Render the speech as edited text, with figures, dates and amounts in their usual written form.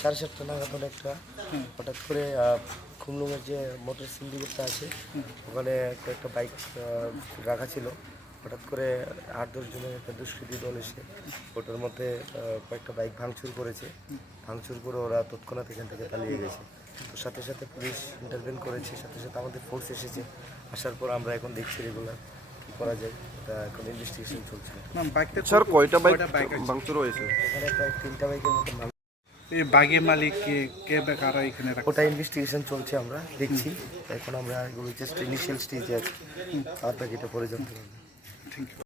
7:30 নাগাদ একটা হঠাৎ করে খুমলুঙের যে মোটর সিন্ডিকেটটা আছে ওখানে কয়েকটা বাইক রাখা ছিল। হঠাৎ করে 8-10 জনের একটা দুষ্কৃতী দল এসে ওটার মধ্যে কয়েকটা বাইক ভাঙচুর করেছে। ভাঙচুর করে ওরা তৎক্ষণাৎ এখান থেকে পালিয়ে গেছে। তো সাথে সাথে পুলিশ ইন্টারভেন করেছে, সাথে সাথে আমাদের ফোর্স এসেছে। আসার পর আমরা এখন দেখছি রেগুলার কী করা যায়, এটা এখন ইনভেস্টিগেশন চলছে। স্যার কয়টা বাইক ভাঙচুর হয়েছে? এখানে প্রায় 3টা বাইকের মতো এই বাগের মালিক কে বা কারা এখানে রাখছে? ওটা ইনভেস্টিগেশন চলছে, আমরা দেখছি। এখন আমরা এগুলো জাস্ট ইনিশিয়াল স্টেজে আছি, আপনাকে এটা পরে জানতে পারবো। Thank you.